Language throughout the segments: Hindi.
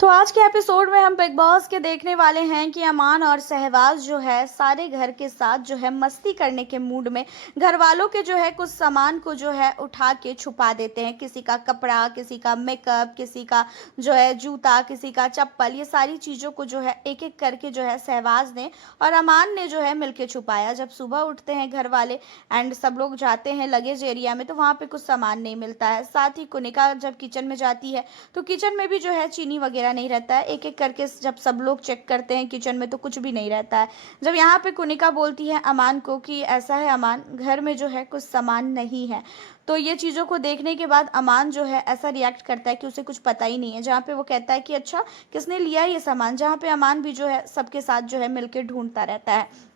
तो आज के एपिसोड में हम बिग बॉस के देखने वाले हैं कि अमान और सहवाज जो है सारे घर के साथ जो है मस्ती करने के मूड में घर वालों के जो है कुछ सामान को जो है उठा के छुपा देते हैं। किसी का कपड़ा, किसी का मेकअप, किसी का जो है जूता, किसी का चप्पल, ये सारी चीज़ों को जो है एक एक करके जो है सहवाज ने और अमान ने जो है मिलके छुपाया। जब सुबह उठते हैं घर वाले एंड सब लोग जाते हैं लगेज एरिया में, तो वहाँ पे कुछ सामान नहीं मिलता है। साथ ही कुनिका जब किचन में जाती है तो किचन में भी जो है चीनी वगैरह नहीं रहता है। एक एक करके जब सब लोग चेक करते हैं किचन में तो कुछ भी नहीं रहता है। जब यहाँ पे कुनिका बोलती है अमान को कि ऐसा है अमान, घर में जो है कुछ सामान नहीं है, तो ये चीज़ों को देखने के बाद अमान जो है ऐसा रिएक्ट करता है कि उसे कुछ पता ही नहीं है। जहाँ पे वो कहता है कि अच्छा किसने लिया ये सामान, जहाँ पे अमान भी जो है सबके साथ जो है मिलकर ढूंढता रहता है।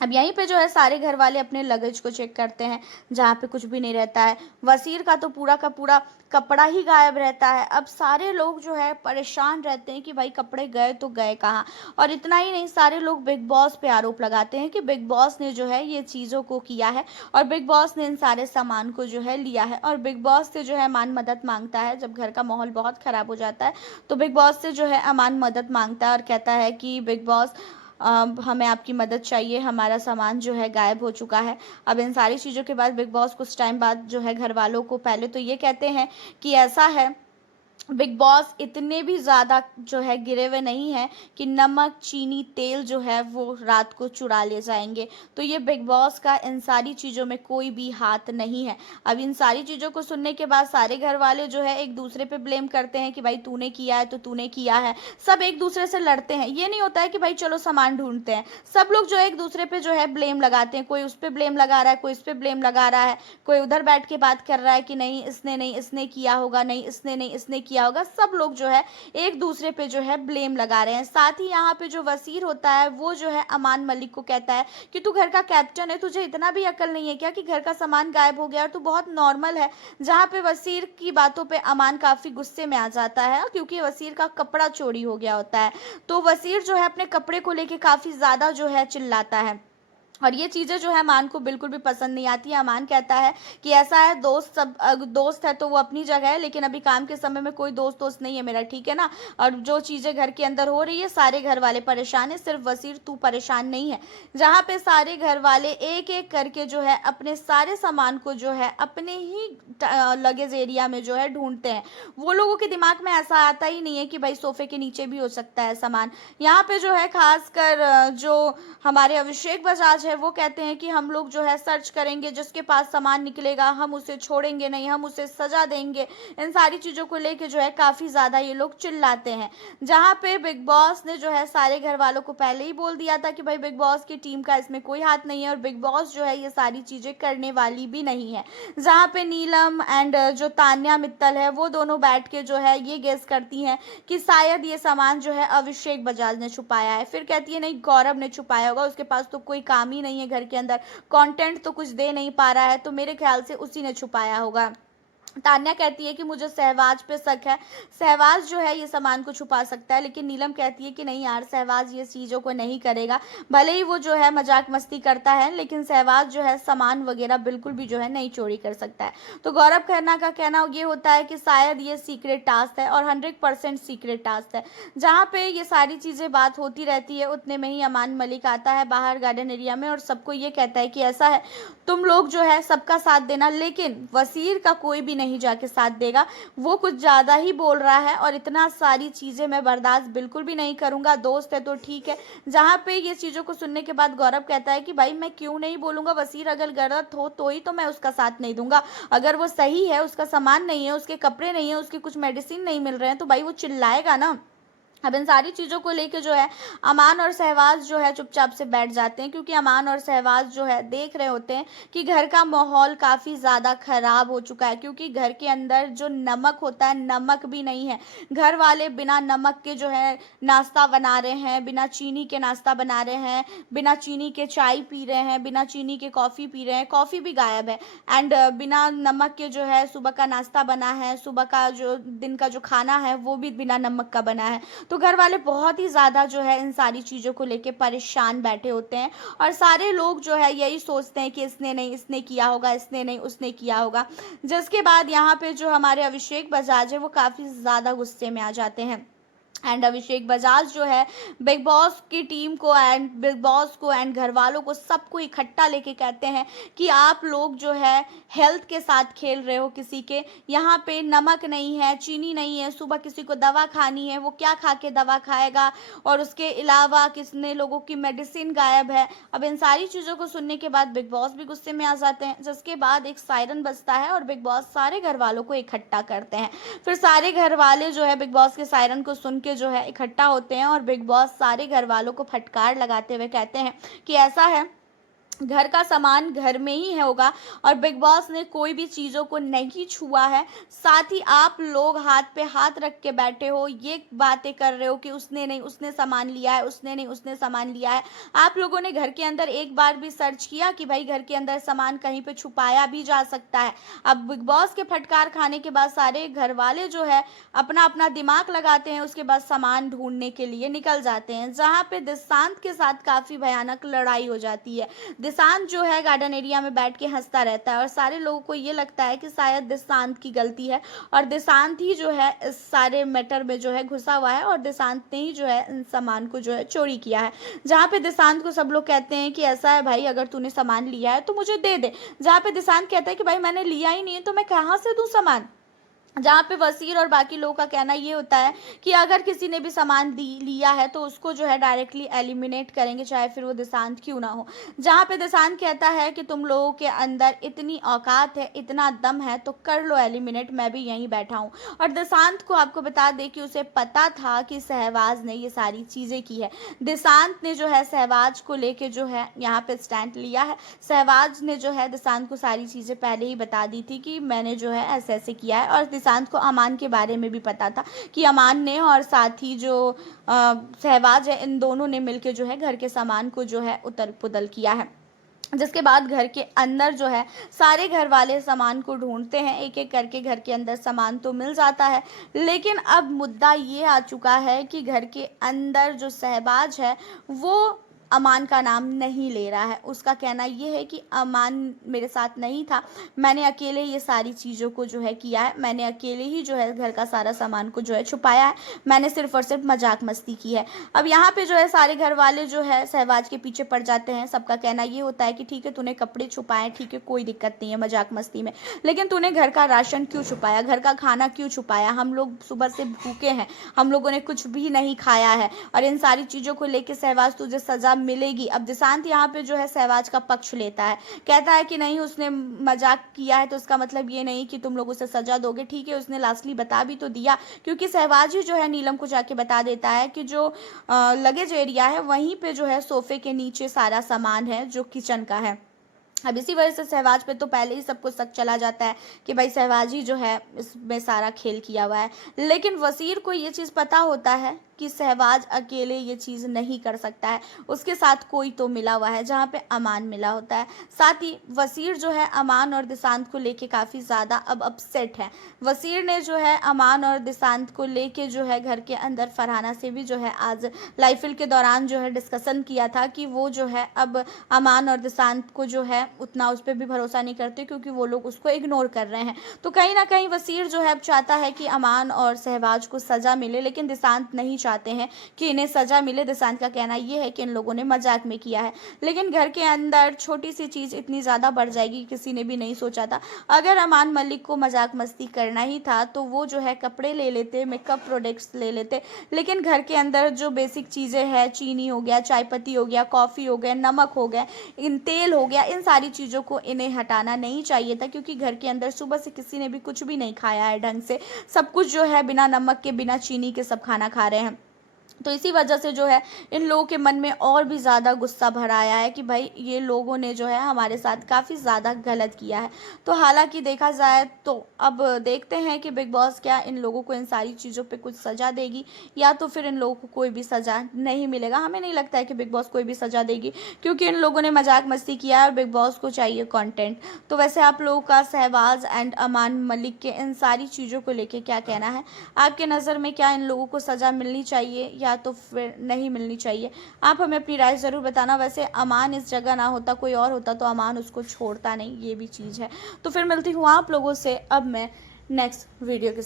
अब यहीं पे जो है सारे घर वाले अपने लगेज को चेक करते हैं, जहाँ पे कुछ भी नहीं रहता है। वसीर का तो पूरा का पूरा कपड़ा ही गायब रहता है। अब सारे लोग जो है परेशान रहते हैं कि भाई कपड़े गए तो गए कहाँ। और इतना ही नहीं, सारे लोग बिग बॉस पे आरोप लगाते हैं कि बिग बॉस ने जो है ये चीज़ों को किया है और बिग बॉस ने इन सारे सामान को जो है लिया है। और बिग बॉस से जो है अमान मदद मांगता है। जब घर का माहौल बहुत ख़राब हो जाता है तो बिग बॉस से जो है अमान मदद मांगता है और कहता है कि बिग बॉस हमें आपकी मदद चाहिए, हमारा सामान जो है गायब हो चुका है। अब इन सारी चीज़ों के बाद बिग बॉस कुछ टाइम बाद जो है घर वालों को पहले तो ये कहते हैं कि ऐसा है, बिग बॉस इतने भी ज़्यादा जो है गिरे हुए नहीं हैं कि नमक, चीनी, तेल जो है वो रात को चुरा ले जाएंगे। तो ये बिग बॉस का इन सारी चीज़ों में कोई भी हाथ नहीं है। अब इन सारी चीज़ों को सुनने के बाद सारे घर वाले जो है एक दूसरे पे ब्लेम करते हैं कि भाई तूने किया है तो तूने किया है। सब एक दूसरे से लड़ते हैं। ये नहीं होता है कि भाई चलो सामान ढूंढते हैं। सब लोग जो है एक दूसरे पे जो है ब्लेम लगाते हैं। कोई उस पर ब्लेम लगा रहा है, कोई इस पर ब्लेम लगा रहा है, कोई उधर बैठ के बात कर रहा है कि नहीं इसने नहीं इसने किया होगा, नहीं इसने नहीं इसने किया होगा। सब लोग जो है एक दूसरे पे जो है ब्लेम लगा रहे हैं। साथ ही यहाँ पे जो वसीर होता है वो जो है अमान मलिक को कहता है कि तू घर का कैप्टन है, तुझे इतना भी अकल नहीं है क्या कि घर का सामान गायब हो गया और तू बहुत नॉर्मल है। जहाँ पे वसीर की बातों पे अमान काफी गुस्से में आ जाता है क्योंकि वसीर का कपड़ा चोरी हो गया होता है। तो वसीर जो है अपने कपड़े को लेके काफी ज्यादा जो है चिल्लाता है और ये चीज़ें जो है अमान को बिल्कुल भी पसंद नहीं आती है। अमान कहता है कि ऐसा है, दोस्त सब दोस्त है तो वो अपनी जगह है, लेकिन अभी काम के समय में कोई दोस्त नहीं है मेरा, ठीक है ना। और जो चीज़ें घर के अंदर हो रही है सारे घर वाले परेशान है, सिर्फ वसीर तू परेशान नहीं है। जहाँ पे सारे घर वाले एक एक करके जो है अपने सारे सामान को जो है अपने ही लगेज एरिया में जो है ढूंढते हैं। वो लोगों के दिमाग में ऐसा आता ही नहीं है कि भाई सोफे के नीचे भी हो सकता है सामान। यहाँ पे जो है खासकर जो हमारे अभिषेक बजाज है वो कहते हैं कि हम लोग जो है सर्च करेंगे, जिसके पास सामान निकलेगा हम उसे छोड़ेंगे नहीं, हम उसे सजा देंगे। इन सारी चीज़ों को लेके जो है काफ़ी ज़्यादा ये लोग चिल्लाते हैं। जहाँ पे बिग बॉस ने जो है सारे घर वालों को पहले ही बोल दिया था कि भाई बिग बॉस की टीम का इसमें कोई हाथ नहीं है और बिग बॉस जो है ये सारी चीज़ें करने वाली भी नहीं है। जहाँ पे नीलम एंड जो तान्या मित्तल है वो दोनों बैठ के जो है ये गेस करती हैं कि शायद ये सामान जो है अभिषेक बजाज ने छुपाया है। फिर कहती है नहीं गौरव ने छुपाया होगा, उसके पास तो कोई काम ही नहीं है घर के अंदर, कंटेंट तो कुछ दे नहीं पा रहा है, तो मेरे ख्याल से उसी ने छुपाया होगा। तान्या कहती है कि मुझे सहवाज पे शक है, सहवाज जो है ये सामान को छुपा सकता है। लेकिन नीलम कहती है कि नहीं यार, सहवाज ये चीज़ों को नहीं करेगा, भले ही वो जो है मजाक मस्ती करता है लेकिन सहवाज जो है सामान वगैरह बिल्कुल भी जो है नहीं चोरी कर सकता है। तो गौरव खन्ना का कहना ये होता है कि शायद ये सीक्रेट टास्क है और 100% सीक्रेट टास्क है। जहाँ पे ये सारी चीज़ें बात होती रहती है उतने में ही अमान मलिक आता है बाहर गार्डन एरिया में और सबको ये कहता है कि ऐसा है, तुम लोग जो है सबका साथ देना, लेकिन वसीर का कोई भी नहीं जाके साथ देगा, वो कुछ ज़्यादा ही बोल रहा है और इतना सारी चीज़ें मैं बर्दाश्त बिल्कुल भी नहीं करूँगा, दोस्त है तो ठीक है। जहाँ पे ये चीज़ों को सुनने के बाद गौरव कहता है कि भाई मैं क्यों नहीं बोलूँगा, वसीर अगर गलत हो तो ही तो मैं उसका साथ नहीं दूंगा, अगर वो सही है, उसका सामान नहीं है, उसके कपड़े नहीं है, उसके कुछ मेडिसिन नहीं मिल रहे हैं तो भाई वो चिल्लाएगा ना। अब इन सारी चीज़ों को लेके जो है अमान और सहवाज जो है चुपचाप से बैठ जाते हैं क्योंकि अमान और सहवाज जो है देख रहे होते हैं कि घर का माहौल काफ़ी ज़्यादा ख़राब हो चुका है क्योंकि घर के अंदर जो नमक होता है नमक भी नहीं है। घर वाले बिना नमक के जो है नाश्ता बना रहे हैं, बिना चीनी के नाश्ता बना रहे हैं, बिना चीनी के चाय पी रहे हैं, बिना चीनी के कॉफ़ी पी रहे हैं, कॉफ़ी भी गायब है। एंड बिना नमक के जो है सुबह का नाश्ता बना है, सुबह का जो दिन का जो खाना है वो भी बिना नमक का बना है। तो घर वाले बहुत ही ज़्यादा जो है इन सारी चीज़ों को लेके परेशान बैठे होते हैं और सारे लोग जो है यही सोचते हैं कि इसने नहीं इसने किया होगा, इसने नहीं उसने किया होगा। जिसके बाद यहाँ पे जो हमारे अभिषेक बजाज है वो काफ़ी ज़्यादा गुस्से में आ जाते हैं। एंड अभिषेक बजाज जो है बिग बॉस की टीम को एंड बिग बॉस को एंड घर वालों को सबको इकट्ठा लेके कहते हैं कि आप लोग जो है हेल्थ के साथ खेल रहे हो किसी के। यहाँ पे नमक नहीं है, चीनी नहीं है, सुबह किसी को दवा खानी है वो क्या खा के दवा खाएगा, और उसके अलावा कितने लोगों की मेडिसिन गायब है। अब इन सारी चीज़ों को सुनने के बाद बिग बॉस भी गुस्से में आ जाते हैं, जिसके बाद एक सायरन बजता है और बिग बॉस सारे घर वालों को इकट्ठा करते हैं। फिर सारे घर वाले जो है बिग बॉस के सायरन को सुन के जो है इकट्ठा होते हैं और बिग बॉस सारे घर वालों को फटकार लगाते हुए कहते हैं कि ऐसा है, घर का सामान घर में ही होगा और बिग बॉस ने कोई भी चीज़ों को नहीं छुआ है। साथ ही आप लोग हाथ पे हाथ रख के बैठे हो, ये बातें कर रहे हो कि उसने नहीं, उसने सामान लिया है, उसने नहीं, उसने सामान लिया है। आप लोगों ने घर के अंदर एक बार भी सर्च किया कि भाई घर के अंदर सामान कहीं पे छुपाया भी जा सकता है। अब बिग बॉस के फटकार खाने के बाद सारे घर वाले जो है अपना अपना दिमाग लगाते हैं, उसके बाद सामान ढूंढने के लिए निकल जाते हैं, जहाँ पे दिशांत के साथ काफ़ी भयानक लड़ाई हो जाती है। दिशांत जो है गार्डन एरिया में बैठ के हंसता रहता है और सारे लोगों को ये लगता है कि शायद दिशांत की गलती है और दिशांत ही जो है इस सारे मैटर में जो है घुसा हुआ है और दिशांत ने ही जो है इन सामान को जो है चोरी किया है। जहाँ पे दिशांत को सब लोग कहते हैं कि ऐसा है भाई, अगर तूने सामान लिया है तो मुझे दे दे। जहाँ पे दिशांत कहता है कि भाई मैंने लिया ही नहीं है तो मैं कहाँ से दूँ सामान। जहाँ पे वसीर और बाकी लोगों का कहना ये होता है कि अगर किसी ने भी सामान लिया है तो उसको जो है डायरेक्टली एलिमिनेट करेंगे, चाहे फिर वो दिशांत क्यों ना हो। जहाँ पे दिशांत कहता है कि तुम लोगों के अंदर इतनी औकात है, इतना दम है तो कर लो एलिमिनेट, मैं भी यहीं बैठा हूँ। और दिशांत को आपको बता दें कि उसे पता था कि सहवाज ने ये सारी चीज़ें की है। दिशांत ने जो है सहवाज को लेके जो है यहाँ पे स्टैंड लिया है। सहवाज ने जो है दिशांत को सारी चीज़ें पहले ही बता दी थी कि मैंने जो है ऐसे ऐसे किया है, और दिशांत को अमान के बारे में भी पता था कि अमान ने और साथ ही जो सहवाज है इन दोनों ने मिलकर जो है घर के सामान को जो है उतर पुदल किया है। जिसके बाद घर के अंदर जो है सारे घर वाले सामान को ढूंढते हैं, एक एक करके घर के अंदर सामान तो मिल जाता है। लेकिन अब मुद्दा ये आ चुका है कि घर के अंदर जो सहबाज है वो अमान का नाम नहीं ले रहा है। उसका कहना ये है कि अमान मेरे साथ नहीं था, मैंने अकेले ये सारी चीज़ों को जो है किया है, मैंने अकेले ही जो है घर का सारा सामान को जो है छुपाया है, मैंने सिर्फ और सिर्फ मजाक मस्ती की है। अब यहाँ पे जो है सारे घर वाले जो है सहवाज के पीछे पड़ जाते हैं। सबका कहना ये होता है कि ठीक है तूने कपड़े छुपाए, ठीक है कोई दिक्कत नहीं है मजाक मस्ती में, लेकिन तूने घर का राशन क्यों छुपाया, घर का खाना क्यों छुपाया, हम लोग सुबह से भूखे हैं, हम लोगों ने कुछ भी नहीं खाया है, और इन सारी चीज़ों को लेकर सहवाज तुझे सज़ा मिलेगी। अब दिशांत यहाँ पे जो है सहवाज का पक्ष लेता है, कहता है कि नहीं उसने मजाक किया है तो इसका मतलब ये नहीं कि तुम लोग उसे सजा दोगे। ठीक है उसने लास्टली बता भी तो दिया, क्योंकि सहवाज ही जो है नीलम को जाके बता देता है कि जो लगेज एरिया है वहीं पे जो है सोफे के नीचे सारा सामान है जो किचन का है। अब इसी वजह से सहवाज पे तो पहले ही सबको शक चला जाता है कि भाई सहवाज ही जो है इसमें सारा खेल किया हुआ है। लेकिन वसीर को ये चीज़ पता होता है कि सहवाज अकेले ये चीज़ नहीं कर सकता है, उसके साथ कोई तो मिला हुआ है, जहाँ पे अमान मिला होता है। साथ ही वसीर जो है अमान और दिशांत को लेके काफ़ी ज़्यादा अब अपसेट है। वसीर ने जो है अमान और दिशांत को लेके जो है घर के अंदर फरहाना से भी जो है आज लाइफिल के दौरान जो है डिस्कशन किया था कि वो जो है अब अमान और दिशांत को जो है उतना उस पर भी भरोसा नहीं करते, क्योंकि वो लोग उसको इग्नोर कर रहे हैं। तो कहीं ना कहीं वसीर जो है अब चाहता है कि अमान और सहवाज को सज़ा मिले, लेकिन दिशांत नहीं चाहते हैं कि इन्हें सज़ा मिले। दिशांत का कहना यह है कि इन लोगों ने मजाक में किया है, लेकिन घर के अंदर छोटी सी चीज़ इतनी ज़्यादा बढ़ जाएगी किसी ने भी नहीं सोचा था। अगर अमान मलिक को मजाक मस्ती करना ही था तो वो जो है कपड़े ले लेते, मेकअप प्रोडक्ट्स ले लेते, लेकिन घर के अंदर जो बेसिक चीज़ें हैं, चीनी हो गया, चाय पत्ती हो गया, कॉफ़ी हो गया, नमक हो गया, इन तेल हो गया, इन सारी चीज़ों को इन्हें हटाना नहीं चाहिए था, क्योंकि घर के अंदर सुबह से किसी ने भी कुछ भी नहीं खाया है ढंग से, सब कुछ जो है बिना नमक के बिना चीनी के सब खाना खा रहे हैं। तो इसी वजह से जो है इन लोगों के मन में और भी ज़्यादा गुस्सा भर आया है कि भाई ये लोगों ने जो है हमारे साथ काफ़ी ज़्यादा गलत किया है। तो हालांकि देखा जाए तो अब देखते हैं कि बिग बॉस क्या इन लोगों को इन सारी चीज़ों पे कुछ सज़ा देगी या तो फिर इन लोगों को कोई भी सज़ा नहीं मिलेगा। हमें नहीं लगता है कि बिग बॉस कोई भी सज़ा देगी, क्योंकि इन लोगों ने मजाक मस्ती किया है और बिग बॉस को चाहिए कॉन्टेंट। तो वैसे आप लोगों का सहवाज एंड अमान मलिक के इन सारी चीज़ों को लेकर क्या कहना है? आपके नज़र में क्या इन लोगों को सज़ा मिलनी चाहिए या तो फिर नहीं मिलनी चाहिए? आप हमें अपनी राय ज़रूर बताना। वैसे अमान इस जगह ना होता, कोई और होता तो अमान उसको छोड़ता नहीं, ये भी चीज़ है। तो फिर मिलती हूँ आप लोगों से अब मैं नेक्स्ट वीडियो के